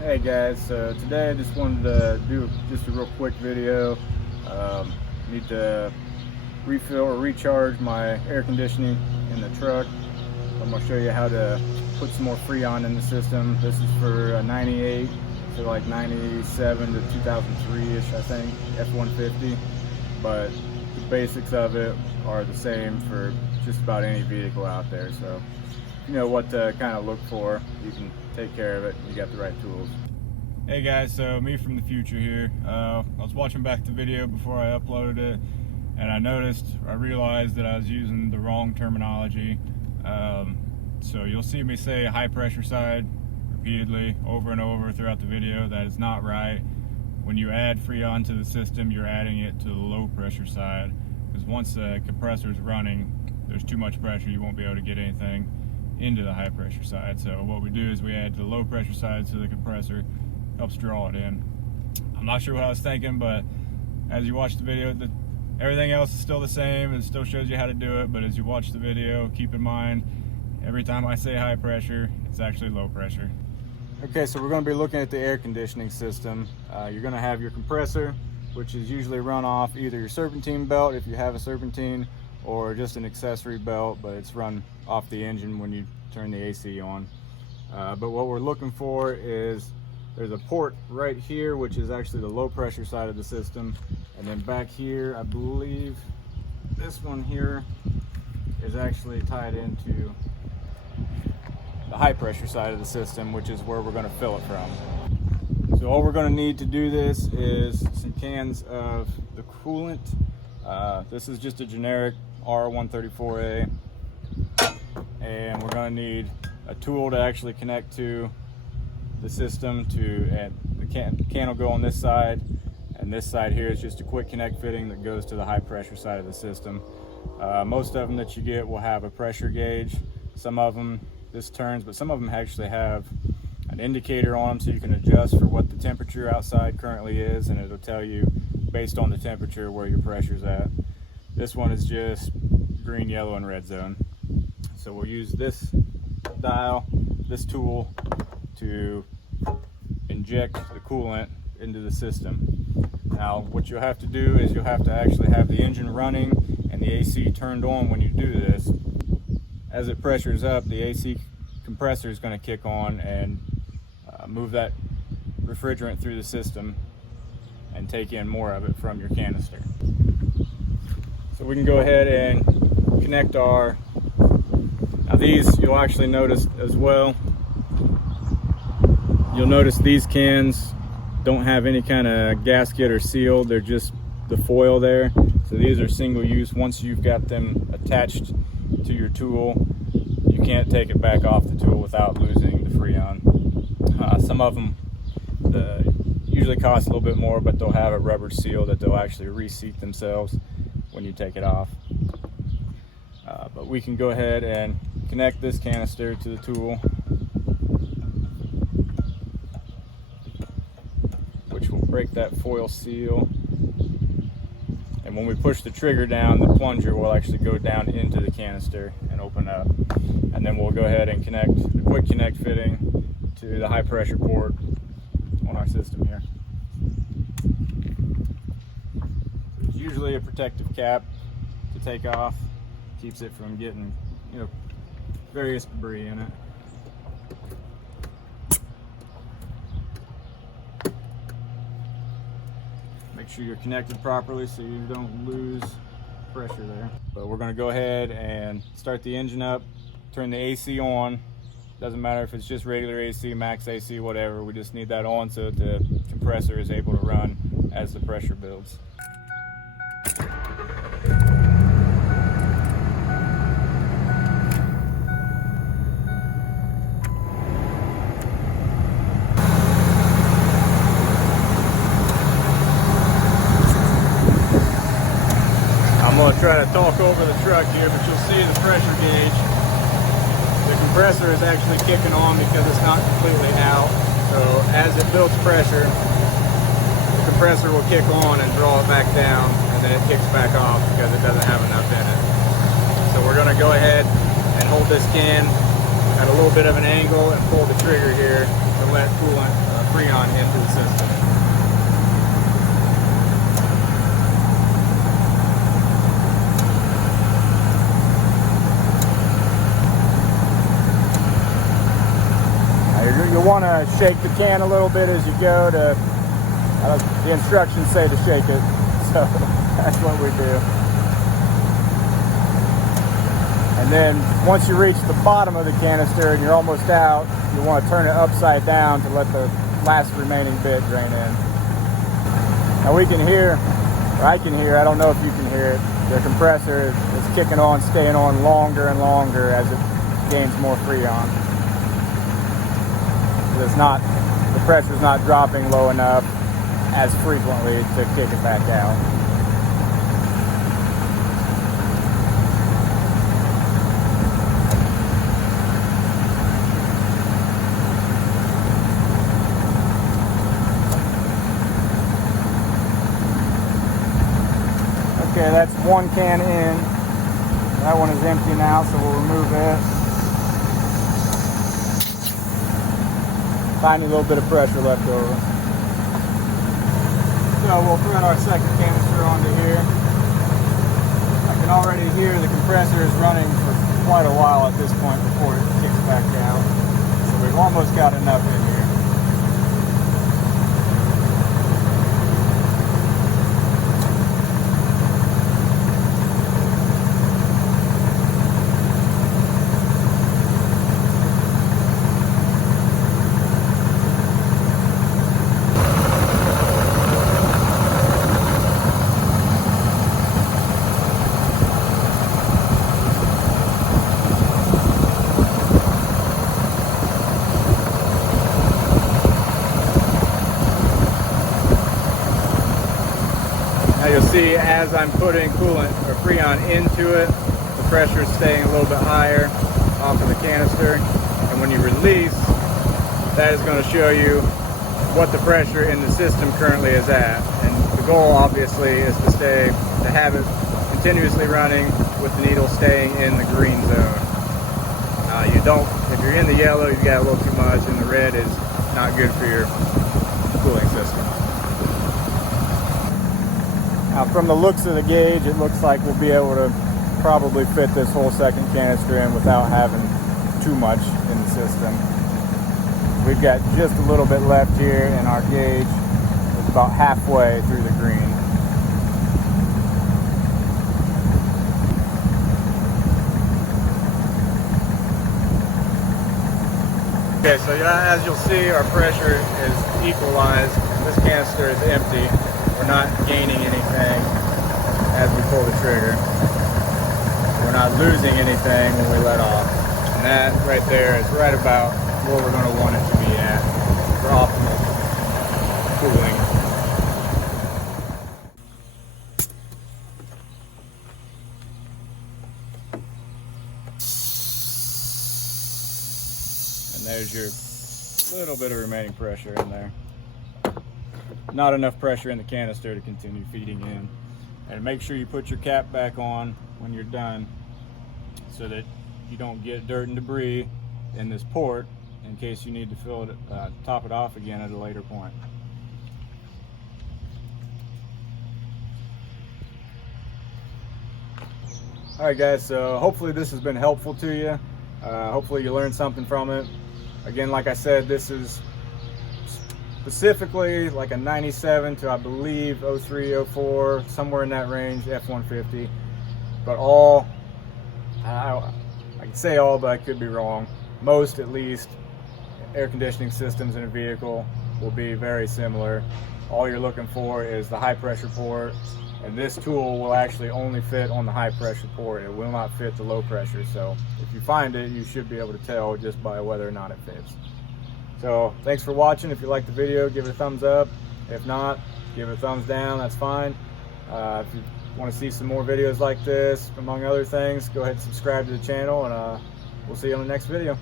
Hey guys, so today I just wanted to do just a real quick video. Need to refill or recharge my air conditioning in the truck. I'm going to show you how to put some more Freon in the system. This is for a 98 to like 97 to 2003-ish, I think, F-150. But the basics of it are the same for just about any vehicle out there. So you know what to kind of look for, you can take care of it, and you got the right tools. Hey guys, so me from the future here. I was watching back the video before I uploaded it, and I realized that I was using the wrong terminology. So you'll see me say high pressure side repeatedly over and over throughout the video. That is not right. When you add Freon to the system, you're adding it to the low pressure side, because once the compressor is running, there's too much pressure, you won't be able to get anything into the high pressure side. So what we do is we add to the low pressure side so the compressor helps draw it in. I'm not sure what I was thinking, but as you watch the video, everything else is still the same. It still shows you how to do it, but as you watch the video, keep in mind, every time I say high pressure, it's actually low pressure. Okay, so we're going to be looking at the air conditioning system. You're going to have your compressor, which is usually run off either your serpentine belt if you have a serpentine, or just an accessory belt, but it's run off the engine when you turn the AC on. But what we're looking for is there's a port right here, which is actually the low pressure side of the system, and then back here, I believe this one here is actually tied into the high pressure side of the system, which is where we're going to fill it from. So all we're going to need to do this is some cans of the coolant. This is just a generic R134A, and we're going to need a tool to actually connect to the system. And the can will go on this side, and this side here is just a quick connect fitting that goes to the high pressure side of the system. Most of them that you get will have a pressure gauge. Some of them this turns, but some of them actually have an indicator on them, so you can adjust for what the temperature outside currently is, and it'll tell you based on the temperature where your pressure's at. This one is just green, yellow, and red zone. So we'll use this dial, this tool, to inject the coolant into the system. Now what you'll have to do is you'll have to actually have the engine running and the AC turned on when you do this. As it pressures up, the AC compressor is going to kick on and move that refrigerant through the system and take in more of it from your canister. So we can go ahead and connect our, now these you'll actually notice as well, you'll notice these cans don't have any kind of gasket or seal, they're just the foil there. So these are single use. Once you've got them attached to your tool, you can't take it back off the tool without losing the Freon. Some of them usually cost a little bit more, but they'll have a rubber seal that they'll actually reseat themselves when you take it off. But we can go ahead and connect this canister to the tool, which will break that foil seal. And when we push the trigger down, the plunger will actually go down into the canister and open up. And then we'll go ahead and connect the quick connect fitting to the high pressure port on our system here. There's usually a protective cap to take off, keeps it from getting, various debris in it. Make sure you're connected properly so you don't lose pressure there. But we're going to go ahead and start the engine up, turn the AC on. Doesn't matter if it's just regular AC, max AC, whatever. We just need that on so the compressor is able to run as the pressure builds. I'm going to try to talk over the truck here, but you'll see the pressure gauge. The compressor is actually kicking on because it's not completely out. So as it builds pressure, the compressor will kick on and draw it back down, and then it kicks back off because it doesn't have enough in it. So we're going to go ahead and hold this can at a little bit of an angle and pull the trigger here to let coolant Freon into the system. You'll want to shake the can a little bit as you go. The instructions say to shake it, so that's what we do. And then once you reach the bottom of the canister and you're almost out, you want to turn it upside down to let the last remaining bit drain in. Now we can hear, or I can hear, I don't know if you can hear it, the compressor is kicking on, staying on longer and longer as it gains more Freon. It's not, the pressure's not dropping low enough as frequently to kick it back out. Okay, that's one can in. That one is empty now, so we'll remove it. Tiny little bit of pressure left over. So we'll put our second canister onto here. I can already hear the compressor is running for quite a while at this point before it kicks back out. So we've almost got enough in here. You'll see as I'm putting coolant or Freon into it, the pressure is staying a little bit higher off of the canister. And when you release, that is going to show you what the pressure in the system currently is at. And the goal obviously is to have it continuously running with the needle staying in the green zone. If you're in the yellow, you've got a little too much, and the red is not good for your cooling system. Now from the looks of the gauge, it looks like we'll be able to probably fit this whole second canister in without having too much in the system. We've got just a little bit left here, and our gauge is about halfway through the green. Okay, so as you'll see, our pressure is equalized, and this canister is empty. We're not gaining anything as we pull the trigger. We're not losing anything when we let off. And that right there is right about where we're going to want it to be at for optimal cooling. And there's your little bit of remaining pressure in there. Not enough pressure in the canister to continue feeding in. And make sure you put your cap back on when you're done so that you don't get dirt and debris in this port in case you need to fill it, top it off again at a later point. Alright guys, so hopefully this has been helpful to you. Hopefully you learned something from it. Again, like I said, this is specifically like a 97 to, I believe, 03, 04, somewhere in that range, F-150. But all, I can say all, but I could be wrong. Most, at least, air conditioning systems in a vehicle will be very similar. All you're looking for is the high pressure port, and this tool will actually only fit on the high pressure port. It will not fit the low pressure. So if you find it, you should be able to tell just by whether or not it fits. So thanks for watching. If you liked the video, give it a thumbs up. If not, give it a thumbs down, that's fine. If you want to see some more videos like this, among other things, go ahead and subscribe to the channel, and we'll see you on the next video.